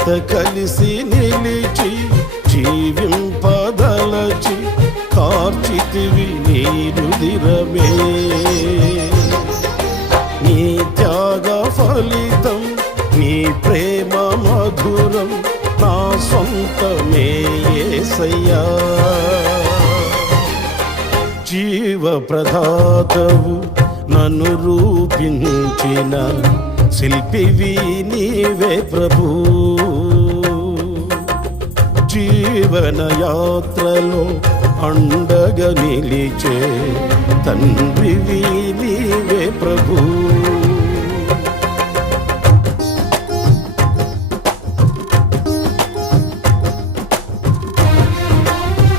జత కలిసి నిలిచి జీవింపదలచి కార్చితివి నీ రుధిరమే. నీ త్యాగ ఫలితం నీ ప్రేమ మధురం నా సొంతమే యేసయ్యా. జీవ ప్రదాతవు నన్ను రూపించిన శిల్పివి నీవే ప్రభూ. జీవన యాత్రలో అండగా నిలిచే తండ్రివి నీవే ప్రభూ.